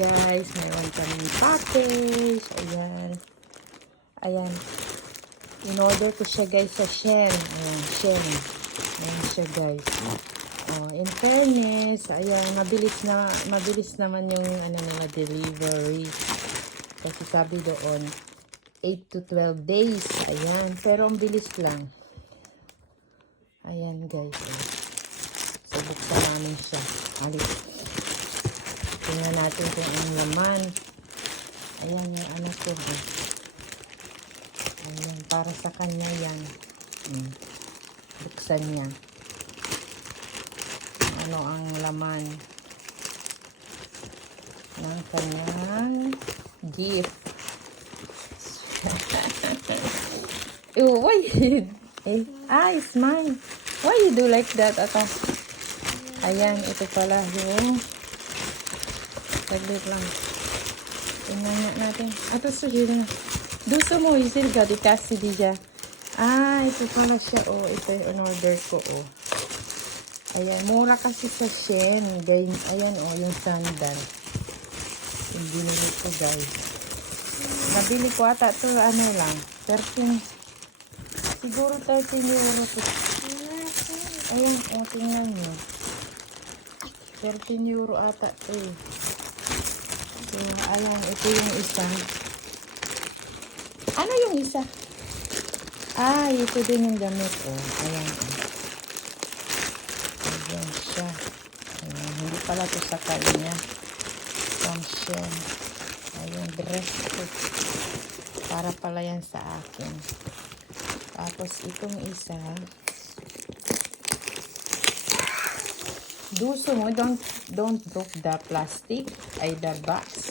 guys, mayroon kaming package. Ayan. Ayan. In-order ko siya guys sa Shen. Ayan, Shen. Ayan siya guys. Oh, in fairness, ayan, mabilis na, mabilis naman yung ano nila delivery. Kasi sabi doon, 8 to 12 days. Ayan, pero ang bilis lang. Ayan guys. Oh. So, buksan namin siya. Alis. Tingnan natin kung ang laman. Ayan yung anak ko. Eh. Ayan, para sa kanya yan. Hmm. Buksan niya. Ano ang laman ng kanyang gift. Ew, why? eh, ah, it's mine. Why you do like that, ata? Ayan, ito pala yung Saglit lang. Tingnan nga natin. Ato sa na. Gusto mo, isil ka, di kasi di siya. Ah, ito pala siya, oh. Ito yung order ko, oh. Ayan, mura kasi sa Shen. Ganyan, ayan, oh, yung sandal. Yung binili ko, guys. Nabili ko ata ito, ano lang, 13, siguro 13 euro to. Ayan, oh, tingnan nyo. 13 euro ata ito eh. So, ayan, ito yung isa. Ano yung isa? Ah, ito din yung gamit, oh. Ayan, oh. Ayan siya. Ayan, hindi pala to sa kanya. Function. Ayan, dress ko. Para pala yan sa akin. Tapos, itong isa. Duso mo, don't, don't broke the plastic. Ay, the box.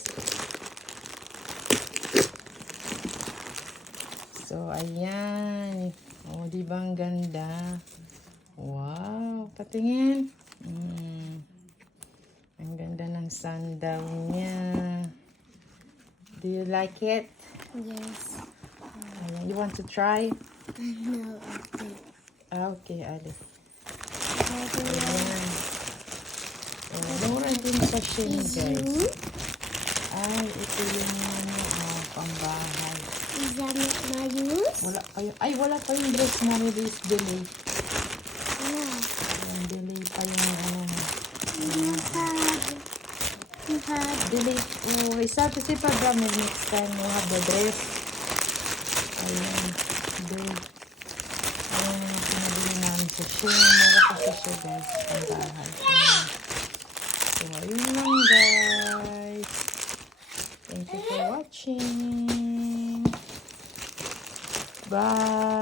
So, ayan. O, di ba ang ganda? Wow, patingin. Mm. Ang ganda ng sandal niya. Do you like it? Yes. Ayan, you want to try? No, okay. Ah, okay, Ali. Maybe Ayan. Oh, sa Shein, is guys. Ay, ito yung ano, oh, pambahay. Is that use? Wala pa yung, ay, wala pa yung dress na release delay. Yeah. Ayan, delay pa yung ano. You had, you had, Delay. Oh, isa kasi pa gamit next time mo have the dress. Ayan. Delay. Ayan yung pinabili namin sa Shein. Mura kasi siya, guys. Pambahay. Ayan. So, ayun lang, guys. Thank you for watching. Bye.